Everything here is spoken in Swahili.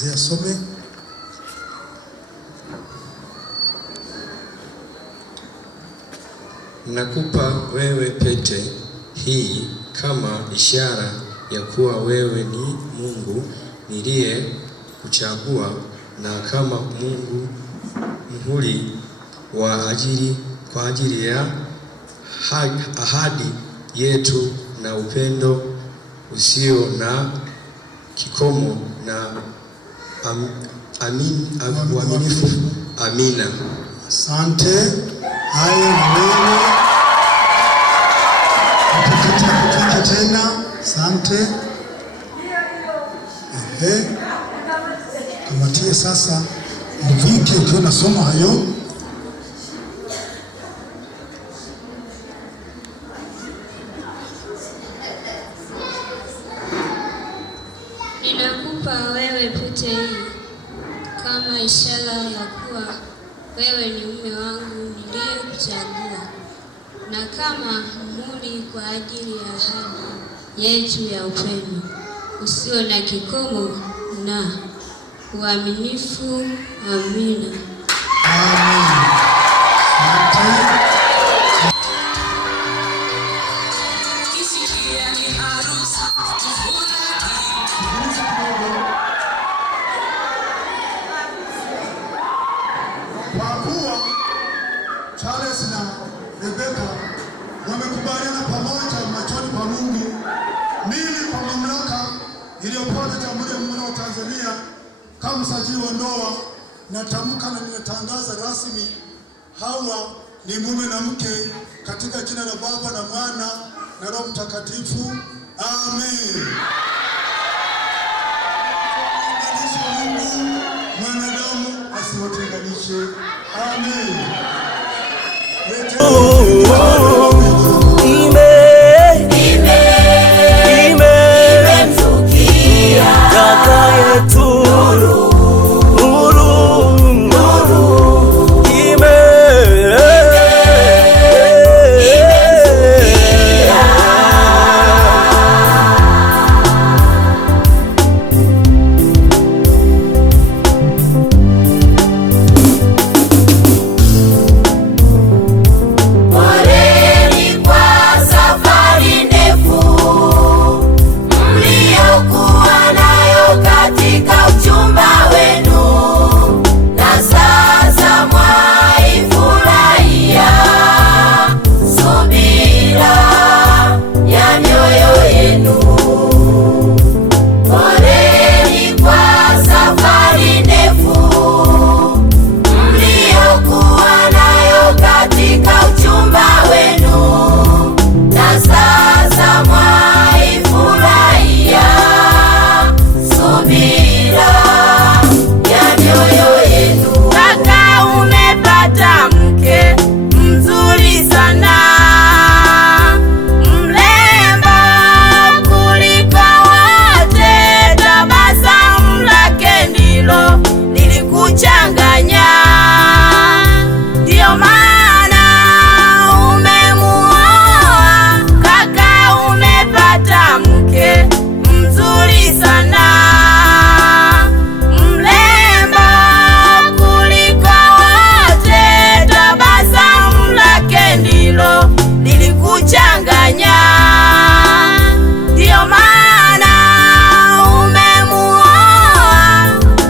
mzee asome. Nakupa wewe pete hii kama ishara ya kuwa wewe ni Mungu niliye kuchagua, na kama Mungu muhuri kwa ajili ya ahadi yetu na upendo usio na kikomo na uaminifu. Amina. Asante. Hayo wewe kupita tena. Asante. Kamatie sasa mvike ukiwa nasoma hayo. Ninakupa wewe pete hii kama ishara ya kuwa wewe ni mume wangu niliyekuchagua, na kama muhuri kwa ajili ya ahadi yetu ya upendo usio na kikomo na uaminifu. Amina. Kwa kuwa Charles na Rebecca wamekubaliana pamoja machoni pa Mungu, mimi kwa mamlaka iliyopewa na Jamhuri ya Muungano wa Tanzania kama msajili wa ndoa, natamka na ninatangaza rasmi hawa ni mume na mke katika jina la Baba na Mwana na Roho Mtakatifu. Amen.